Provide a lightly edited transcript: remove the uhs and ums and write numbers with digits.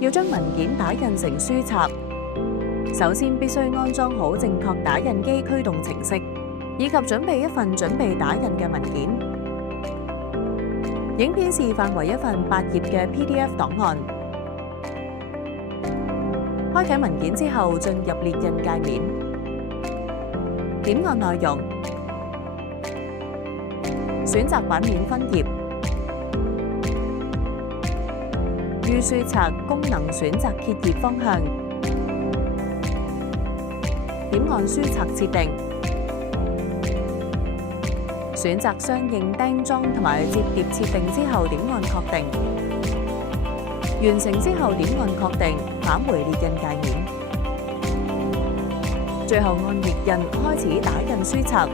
要將文件打印成書冊，首先必須安裝好正確打印機驅動程式，以及準備一份準備打印嘅文件。影片示範為一份8頁嘅 PDF 檔案。開啟文件之後，進入列印界面，點按內容，選擇版面分頁，於書冊功能選擇揭頁方向，點按書冊設定，選擇相應釘裝同埋摺疊設定之後，點按確定。完成之後，點按確定，返回列印界面。最後按列印開始打印書冊。